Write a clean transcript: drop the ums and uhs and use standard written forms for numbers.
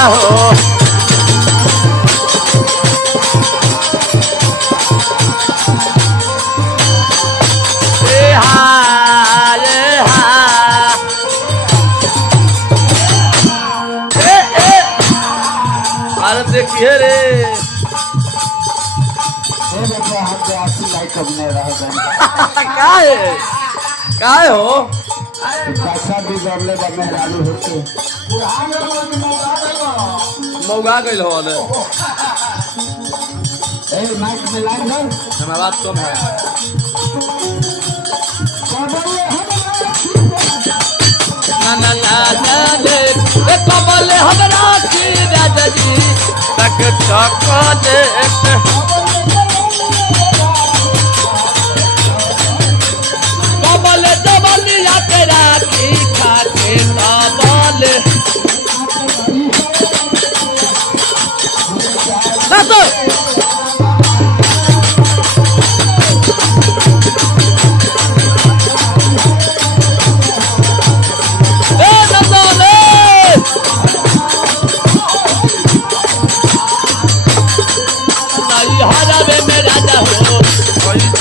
राजा हो अरे देखिए रे काय हो मौगा गइल हो हमारा बात कम है ना ना ना ना कबल हमरा की राजा जी तक चॉकलेट कबल जबलिया तेरा की खाके कबल ना तो